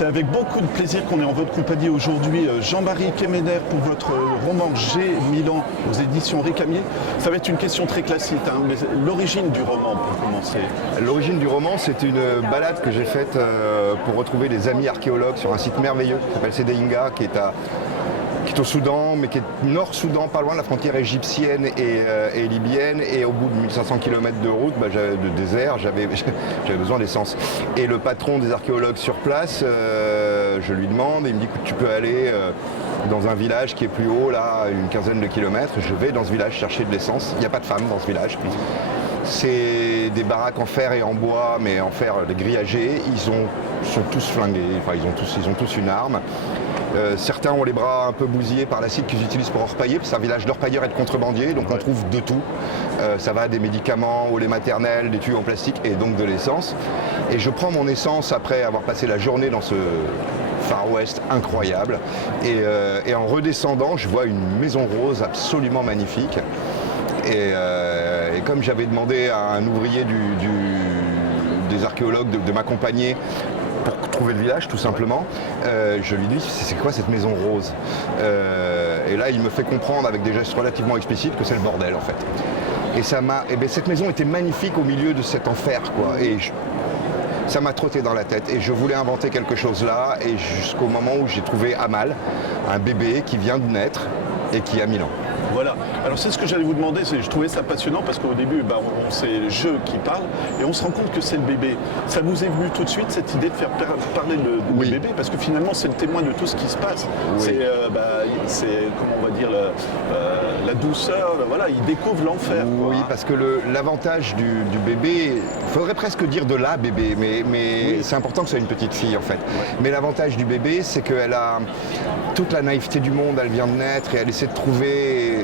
C'est avec beaucoup de plaisir qu'on est en votre compagnie aujourd'hui, Jean-Marie Quéméner, pour votre roman G Milan aux éditions Récamier. Ça va être une question très classique, mais l'origine du roman pour commencer. L'origine du roman, c'est une balade que j'ai faite pour retrouver des amis archéologues sur un site merveilleux qui s'appelle Sédéinga, qui est au Soudan, mais qui est nord-Soudan, pas loin de la frontière égyptienne et libyenne. Et au bout de 1500 km de route, de désert, j'avais besoin d'essence. Et le patron des archéologues sur place, je lui demande, et il me dit que tu peux aller dans un village qui est plus haut, là, une quinzaine de kilomètres. Je vais dans ce village chercher de l'essence. Il n'y a pas de femmes dans ce village. C'est des baraques en fer et en bois, mais en fer grillagés. Ils sont tous flingués, enfin ils ont tous une arme. Certains ont les bras un peu bousillés par l'acide qu'ils utilisent pour orpailler, parce que c'est un village d'orpailleurs et de contrebandiers, donc on trouve de tout. Ça va des médicaments au lait maternel, des tuyaux en plastique et donc de l'essence. Et je prends mon essence après avoir passé la journée dans ce Far West incroyable. Et en redescendant, je vois une maison rose absolument magnifique. Et comme j'avais demandé à un ouvrier des archéologues de m'accompagner pour trouver le village tout simplement, je lui dis c'est quoi cette maison rose, et là il me fait comprendre avec des gestes relativement explicites que c'est le bordel en fait. Et cette maison était magnifique au milieu de cet enfer quoi, et ça m'a trotté dans la tête et je voulais inventer quelque chose là, et jusqu'au moment où j'ai trouvé Amal, un bébé qui vient de naître et qui a 1000 ans. Voilà, alors c'est ce que j'allais vous demander, je trouvais ça passionnant parce qu'au début, c'est le jeu qui parle et on se rend compte que c'est le bébé. Ça vous est venu tout de suite cette idée de faire parler le bébé, parce que finalement c'est le témoin de tout ce qui se passe. Oui. C'est comment on va dire, la douceur, voilà, il découvre l'enfer. Oui, parce que l'avantage du bébé, il faudrait presque dire de la bébé, mais oui. C'est important que ce soit une petite fille en fait. Ouais. Mais l'avantage du bébé, c'est qu'elle a toute la naïveté du monde, elle vient de naître et elle essaie de trouver...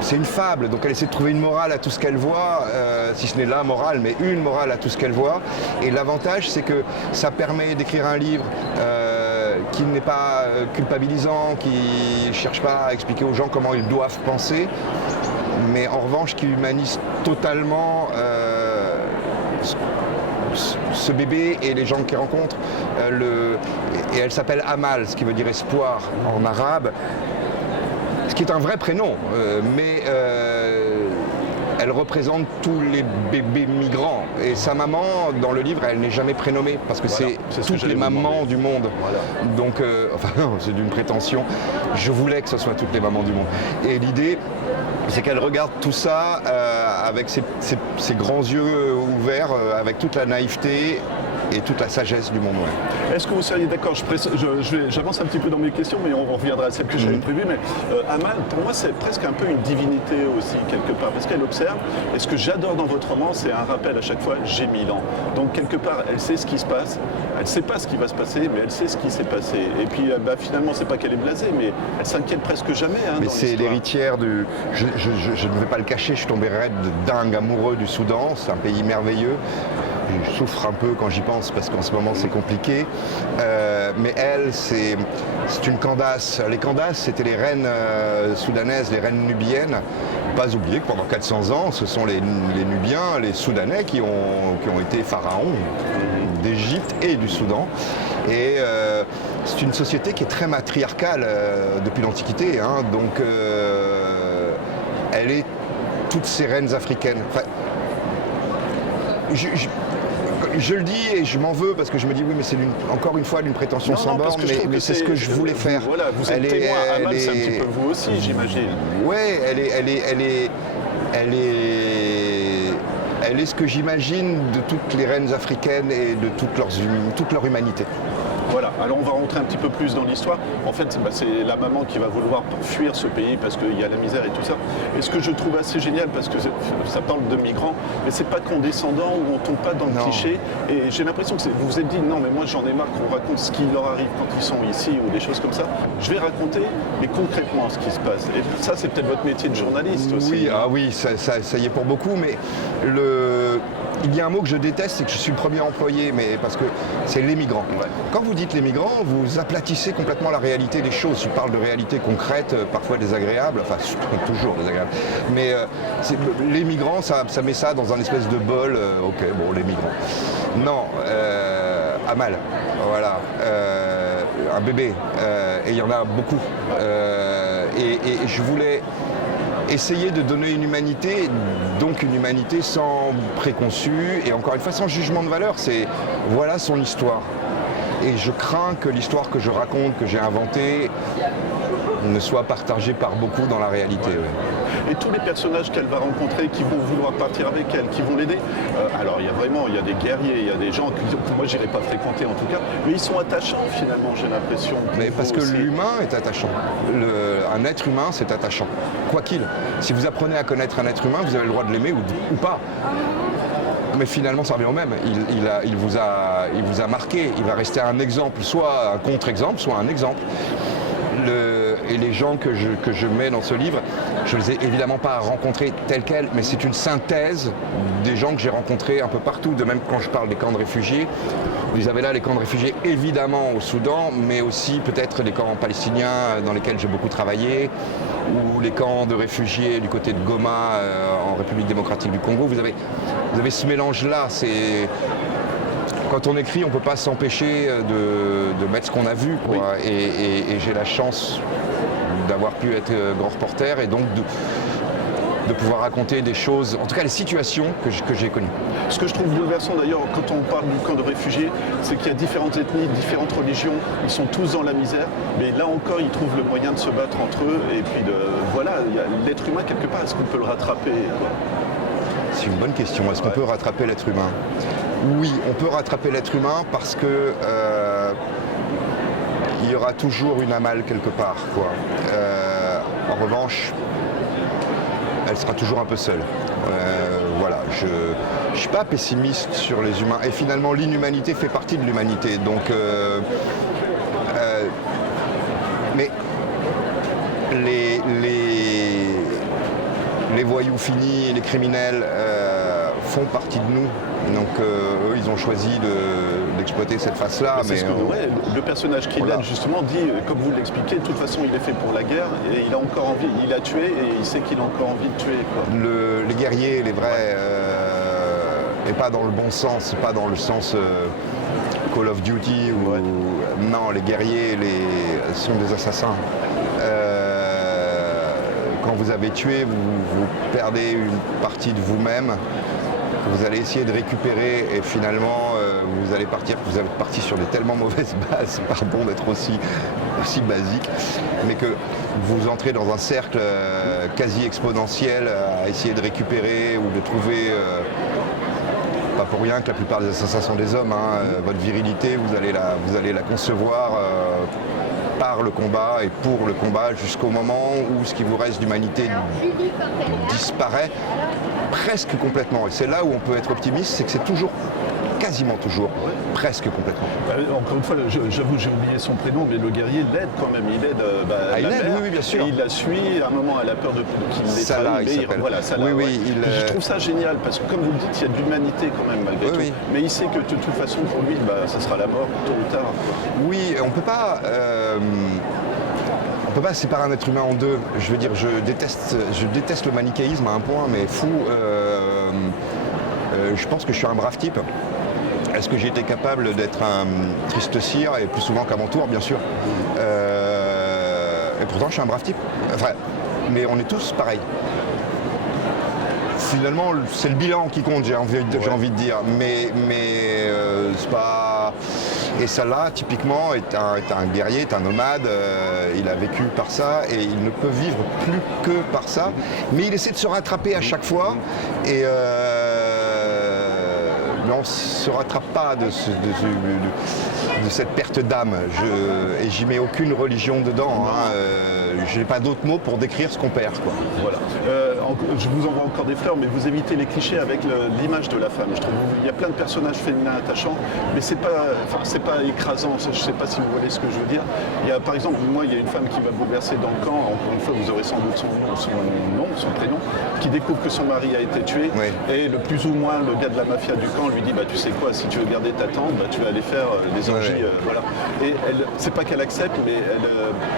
C'est une fable, donc elle essaie de trouver une morale à tout ce qu'elle voit, si ce n'est la morale, mais une morale à tout ce qu'elle voit. Et l'avantage, c'est que ça permet d'écrire un livre qui n'est pas culpabilisant, qui ne cherche pas à expliquer aux gens comment ils doivent penser, mais en revanche qui humanise totalement ce bébé et les gens qu'il rencontre. Et elle s'appelle Amal, ce qui veut dire espoir en arabe, ce qui est un vrai prénom, mais elle représente tous les bébés migrants. Et sa maman, dans le livre, elle n'est jamais prénommée, parce que c'est toutes les mamans du monde. Voilà. Donc, enfin, c'est d'une prétention. Je voulais que ce soit toutes les mamans du monde. Et l'idée, c'est qu'elle regarde tout ça avec ses grands yeux ouverts, avec toute la naïveté et toute la sagesse du monde. Ouais. Est-ce que vous seriez d'accord, j'avance un petit peu dans mes questions, mais on reviendra à celle que j'avais prévue, mais Amal, pour moi, c'est presque un peu une divinité aussi, quelque part, parce qu'elle observe, et ce que j'adore dans votre roman, c'est un rappel à chaque fois, j'ai 1000 ans. Donc, quelque part, elle sait ce qui se passe, elle ne sait pas ce qui va se passer, mais elle sait ce qui s'est passé. Et puis, finalement, c'est pas qu'elle est blasée, mais elle s'inquiète presque jamais. Mais c'est l'héritière du... Je ne vais pas le cacher, je suis tombé raide de dingue amoureux du Soudan, c'est un pays merveilleux. Je souffre un peu quand j'y pense parce qu'en ce moment c'est compliqué, mais elle c'est une Candace. Les Candaces c'était les reines soudanaises, les reines nubiennes. Pas oublier que pendant 400 ans ce sont les Nubiens, les Soudanais qui ont été pharaons d'Égypte et du Soudan. Et c'est une société qui est très matriarcale depuis l'Antiquité, hein, donc elle est toutes ces reines africaines. Enfin, je le dis et je m'en veux parce que je me dis oui, mais c'est encore une fois d'une prétention sans borne, mais c'est ce que je voulais faire. Voilà, vous êtes témoin, Amal, c'est un petit peu vous aussi, j'imagine. Oui, elle est ce que j'imagine de toutes les reines africaines et de toute leur humanité. Voilà, alors on va rentrer un petit peu plus dans l'histoire. En fait, c'est la maman qui va vouloir fuir ce pays parce qu'il y a la misère et tout ça. Et ce que je trouve assez génial, parce que ça parle de migrants, mais c'est pas condescendant ou on tombe pas dans le cliché. Et j'ai l'impression que vous vous êtes dit, non mais moi j'en ai marre qu'on raconte ce qui leur arrive quand ils sont ici ou des choses comme ça. Je vais raconter, mais concrètement, ce qui se passe. Et ça, c'est peut-être votre métier de journaliste aussi. Oui, oui, ça y est pour beaucoup, mais il y a un mot que je déteste, c'est que je suis le premier employé, mais parce que c'est les migrants. Ouais. Quand vous dites les migrants, vous aplatissez complètement la réalité des choses. Je parle de réalité concrète, parfois désagréable, enfin toujours désagréable. Mais les migrants, ça met ça dans un espèce de bol. Ok, bon, les migrants. Non, Amal, voilà, un bébé, et il y en a beaucoup. Et je voulais essayer de donner une humanité, donc une humanité sans préconçus et encore une fois sans jugement de valeur. C'est voilà son histoire. Et je crains que l'histoire que je raconte, que j'ai inventée, ne soit partagée par beaucoup dans la réalité. Et tous les personnages qu'elle va rencontrer, qui vont vouloir partir avec elle, qui vont l'aider, alors il y a des guerriers, il y a des gens que moi j'irai pas fréquenter en tout cas, mais ils sont attachants finalement, j'ai l'impression. Mais parce que l'humain est attachant. Un être humain, c'est attachant. Quoi qu'il. Si vous apprenez à connaître un être humain, vous avez le droit de l'aimer ou pas. Mais finalement, ça revient au même. Il vous a marqué. Il va rester un exemple, soit un contre-exemple, soit un exemple. Et les gens que je mets dans ce livre, je ne les ai évidemment pas rencontrés tels quels, mais c'est une synthèse des gens que j'ai rencontrés un peu partout, de même quand je parle des camps de réfugiés. Vous avez là les camps de réfugiés évidemment au Soudan, mais aussi peut-être les camps palestiniens dans lesquels j'ai beaucoup travaillé, ou les camps de réfugiés du côté de Goma en République démocratique du Congo. Vous avez ce mélange-là. Quand on écrit, on ne peut pas s'empêcher de mettre ce qu'on a vu, quoi. Oui. Et j'ai la chance d'avoir pu être grand reporter et donc de pouvoir raconter des choses, en tout cas les situations que j'ai connues. Ce que je trouve bouleversant d'ailleurs quand on parle du camp de réfugiés, c'est qu'il y a différentes ethnies, différentes religions, ils sont tous dans la misère, mais là encore ils trouvent le moyen de se battre entre eux et puis voilà, il y a l'être humain quelque part, est-ce qu'on peut le rattraper? C'est une bonne question, est-ce qu'on peut rattraper l'être humain? Oui, on peut rattraper l'être humain parce que il y aura toujours une Amal quelque part, quoi. En revanche, elle sera toujours un peu seule. Voilà, je ne suis pas pessimiste sur les humains. Et finalement, l'inhumanité fait partie de l'humanité. Donc, mais les voyous finis, les criminels font partie de nous. Donc eux, ils ont choisi d'exploiter cette face-là. Mais le personnage Kylian, justement, dit, comme vous l'expliquez, de toute façon, il est fait pour la guerre et il a encore envie, il a tué et il sait qu'il a encore envie de tuer, quoi. Les guerriers, les vrais, et pas dans le bon sens, pas dans le sens Call of Duty ou non, les guerriers sont des assassins. Quand vous avez tué, vous perdez une partie de vous-même. Vous allez essayer de récupérer et finalement vous allez partir sur des tellement mauvaises bases, pardon d'être aussi basique, mais que vous entrez dans un cercle quasi exponentiel à essayer de récupérer ou de trouver, pas pour rien que la plupart des assassins sont des hommes, hein, votre virilité, vous allez la concevoir par le combat et pour le combat jusqu'au moment où ce qui vous reste d'humanité disparaît presque complètement. Et c'est là où on peut être optimiste, c'est que c'est toujours, quasiment toujours, presque complètement. Encore une fois, j'avoue, j'ai oublié son prénom, mais le guerrier l'aide quand même. Il aide il aide, oui, bien sûr. Et il la suit. À un moment, elle a peur qu'il l'ait Salah, il s'appelle. Voilà, Salah, je trouve ça génial, parce que comme vous le dites, il y a de l'humanité quand même, malgré tout. Oui. Mais il sait que de toute façon, pour lui, ça sera la mort, tôt ou tard. Oui, on peut pas... On ne peut pas séparer un être humain en deux. Je veux dire, je déteste le manichéisme à un point, mais fou. Je pense que je suis un brave type. Est-ce que j'ai été capable d'être un triste cire, et plus souvent qu'à mon tour, bien sûr. Et pourtant, je suis un brave type. Enfin, mais on est tous pareils. Finalement, c'est le bilan qui compte, j'ai envie de dire. Mais c'est pas... Et Salah, typiquement, est un guerrier, est un nomade, il a vécu par ça et il ne peut vivre plus que par ça. Mais il essaie de se rattraper à chaque fois et mais on ne se rattrape pas de cette perte d'âme. Et j'y mets aucune religion dedans. Hein. Je n'ai pas d'autres mots pour décrire ce qu'on perd, quoi. Voilà. Je vous envoie encore des fleurs, mais vous évitez les clichés avec l'image de la femme. Je trouve il y a plein de personnages féminins attachants, mais c'est pas écrasant. Je ne sais pas si vous voyez ce que je veux dire. Il y a, par exemple, moi, il y a une femme qui m'a bouleversé dans le camp. Encore une fois, vous aurez sans doute son prénom, qui découvre que son mari a été tué. Oui. Et le plus ou moins, le gars de la mafia du camp lui dit, tu sais quoi, si tu veux garder ta tante, tu vas aller faire des orgies. Voilà. Et c'est pas qu'elle accepte, mais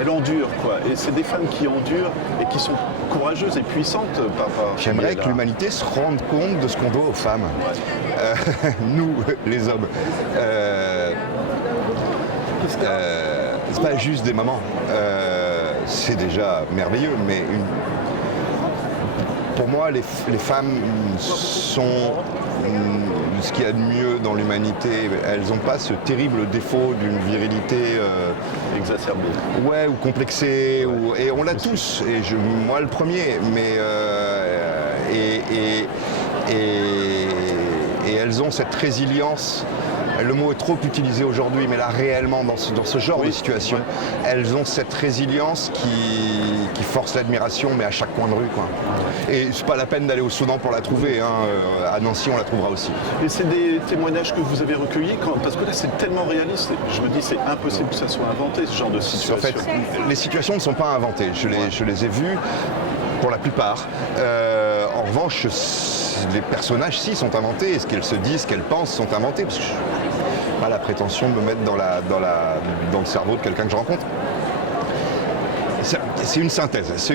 elle endure, quoi. Et c'est des femmes qui endurent et qui sont courageuses et puissantes par J'aimerais que l'humanité se rende compte de ce qu'on doit aux femmes. Ouais. Nous, les hommes. C'est pas juste des mamans. C'est déjà merveilleux, mais pour moi, les femmes sont ce qu'il y a de mieux dans l'humanité. Elles n'ont pas ce terrible défaut d'une virilité exacerbée. Ouais, ou complexée. Ouais. Et on l'a tous, et moi le premier. Mais et elles ont cette résilience. Le mot est trop utilisé aujourd'hui, mais là réellement dans ce genre de situation, elles ont cette résilience qui force l'admiration, mais à chaque coin de rue, quoi. Et c'est pas la peine d'aller au Soudan pour la trouver, hein. À Nancy on la trouvera aussi. Et c'est des témoignages que vous avez recueillis, parce que là c'est tellement réaliste, je me dis c'est impossible que ça soit inventé ce genre de situation. En fait, les situations ne sont pas inventées, je les ai vues pour la plupart. En revanche, les personnages, si, sont inventés, et ce qu'elles se disent, ce qu'elles pensent sont inventés, parce que je n'ai pas la prétention de me mettre dans le cerveau de quelqu'un que je rencontre. C'est une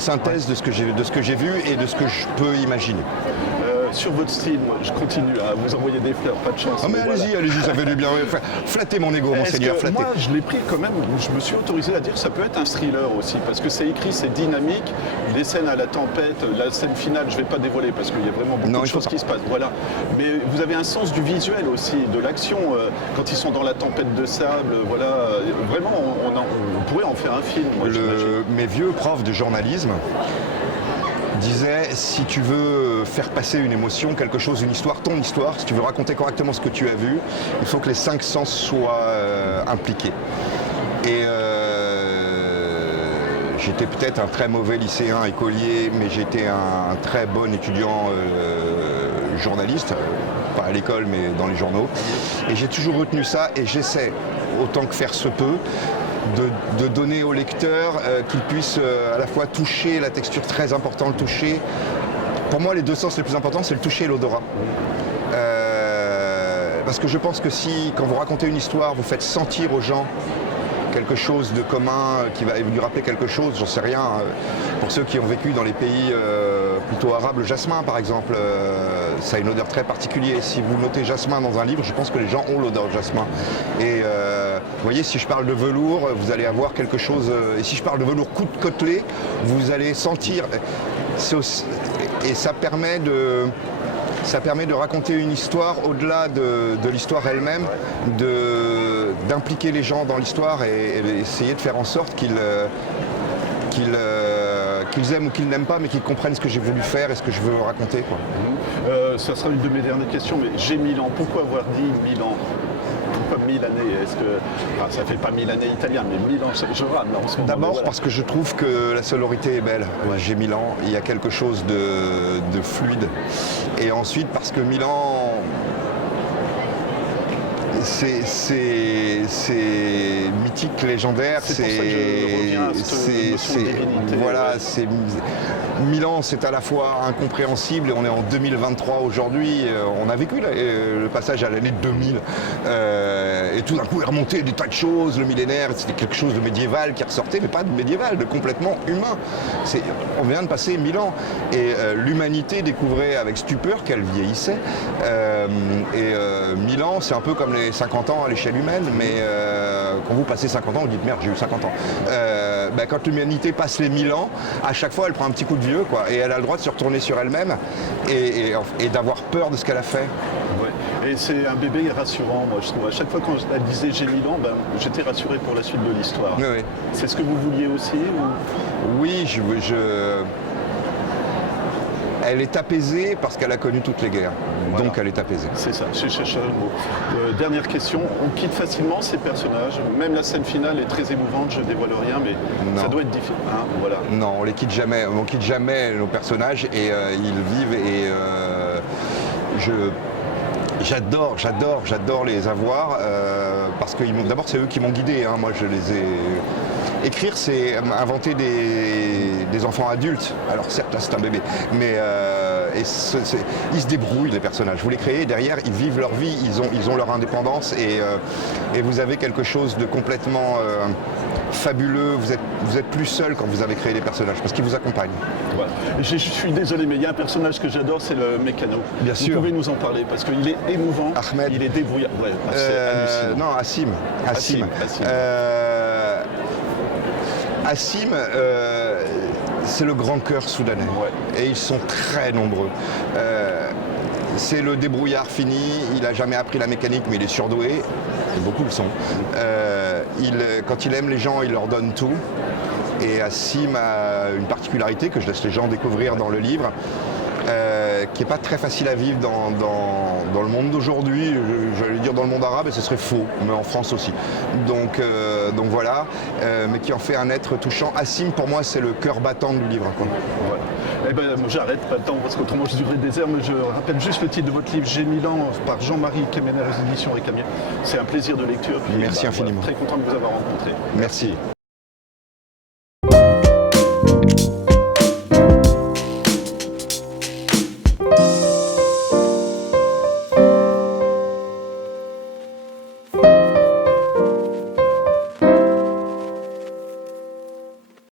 synthèse de ce que j'ai vu et de ce que je peux imaginer. Sur votre style, moi, je continue à vous envoyer des fleurs, pas de chance. Ah mais allez-y, ça fait du bien. Flattez mon ego, monseigneur, flattez. Moi, je l'ai pris quand même, je me suis autorisé à dire que ça peut être un thriller aussi, parce que c'est écrit, c'est dynamique, les scènes à la tempête, la scène finale, je ne vais pas dévoiler, parce qu'il y a vraiment beaucoup de choses qui se passent. Voilà. Mais vous avez un sens du visuel aussi, de l'action, quand ils sont dans la tempête de sable, voilà. Vraiment, on pourrait en faire un film. Moi, mes vieux profs de journalisme disait, si tu veux faire passer une émotion, quelque chose, une histoire, ton histoire, si tu veux raconter correctement ce que tu as vu, il faut que les 5 sens soient impliqués. Et j'étais peut-être un très mauvais lycéen, écolier, mais j'étais un très bon étudiant journaliste, pas à l'école mais dans les journaux. Et j'ai toujours retenu ça et j'essaie, autant que faire se peut, de donner au lecteur qu'il puisse à la fois toucher, la texture très importante, le toucher. Pour moi, les 2 sens les plus importants, c'est le toucher et l'odorat. Parce que je pense que si, quand vous racontez une histoire, vous faites sentir aux gens quelque chose de commun qui va lui rappeler quelque chose, j'en sais rien. Pour ceux qui ont vécu dans les pays plutôt arabes, le jasmin par exemple, ça a une odeur très particulière. Si vous notez jasmin dans un livre, je pense que les gens ont l'odeur de jasmin. Et vous voyez, si je parle de velours, vous allez avoir quelque chose. Et si je parle de velours côtelé, vous allez sentir. Et ça permet de raconter une histoire au-delà de l'histoire elle-même, d'impliquer les gens dans l'histoire et d'essayer de faire en sorte qu'ils aiment ou qu'ils n'aiment pas, mais qu'ils comprennent ce que j'ai voulu faire et ce que je veux raconter, quoi. Ça sera une de mes dernières questions, mais j'ai 1000 ans. Pourquoi avoir dit 1000 ans ? Pourquoi 1000 années ? Est-ce que ça fait pas 1000 années italien, mais 1000 ans, je rame là en ce moment. D'abord parce que je trouve que la sonorité est belle. J'ai 1000 ans, il y a quelque chose de fluide. Et ensuite parce que 1000 ans, c'est mythique, légendaire. C'est pour ça que je reviens à cette notion de divinité. Voilà, c'est 1000 ans, c'est à la fois incompréhensible et on est en 2023 aujourd'hui. On a vécu le passage à l'année 2000 et tout d'un coup est remonté des tas de choses. Le millénaire, c'était quelque chose de médiéval qui ressortait, mais pas de médiéval, de complètement humain. On vient de passer 1000 ans et l'humanité découvrait avec stupeur qu'elle vieillissait. 1000 ans, c'est un peu comme les 50 ans à l'échelle humaine, mais quand vous passez 50 ans, vous dites merde, j'ai eu 50 ans. Quand l'humanité passe les 1000 ans, à chaque fois elle prend un petit coup de vieux, quoi, et elle a le droit de se retourner sur elle-même et d'avoir peur de ce qu'elle a fait. Ouais. Et c'est un bébé rassurant, moi je trouve. À chaque fois quand elle disait j'ai 1000 ans, j'étais rassuré pour la suite de l'histoire. Oui. C'est ce que vous vouliez aussi ou... Oui, elle est apaisée parce qu'elle a connu toutes les guerres. Voilà. Donc elle est apaisée. C'est ça, je cherchais le mot. Dernière question, on quitte facilement ces personnages. Même la scène finale est très émouvante, je ne dévoile rien, mais non. Ça doit être difficile. Hein, voilà. Non, on quitte jamais nos personnages et ils vivent et j'adore les avoir parce que d'abord c'est eux qui m'ont guidé. Hein. Moi je les ai... Écrire, c'est inventer des enfants adultes. Alors certes, là c'est un bébé, mais ils se débrouillent, les personnages. Vous les créez, derrière, ils vivent leur vie, ils ont leur indépendance et vous avez quelque chose de complètement fabuleux, vous êtes plus seul quand vous avez créé les personnages, parce qu'ils vous accompagnent. Voilà. Je suis désolé, mais il y a un personnage que j'adore, c'est le mécano. Bien sûr. Vous pouvez nous en parler, parce qu'il est émouvant, Ahmed. il est débrouillard. Ouais, c'est hallucinant. Non, Assim. Assim, c'est le grand cœur soudanais. Ouais. Et ils sont très nombreux. C'est le débrouillard fini, il n'a jamais appris la mécanique, mais il est surdoué. Et beaucoup le sont. Quand il aime les gens, il leur donne tout. Et Assim a une particularité que je laisse les gens découvrir dans le livre, qui n'est pas très facile à vivre dans le monde d'aujourd'hui. J'allais dire dans le monde arabe, et ce serait faux, mais en France aussi. Donc voilà, mais qui en fait un être touchant. Assim, pour moi, c'est le cœur battant du livre, quoi. Ouais. Eh ben, j'arrête, pas le temps, parce qu'autrement je durerai des heures, mais je rappelle juste le titre de votre livre, J'ai 1000 ans, par Jean-Marie Kemener aux éditions Récamier. C'est un plaisir de lecture. Puis, merci infiniment. Voilà, très content de vous avoir rencontré. Merci.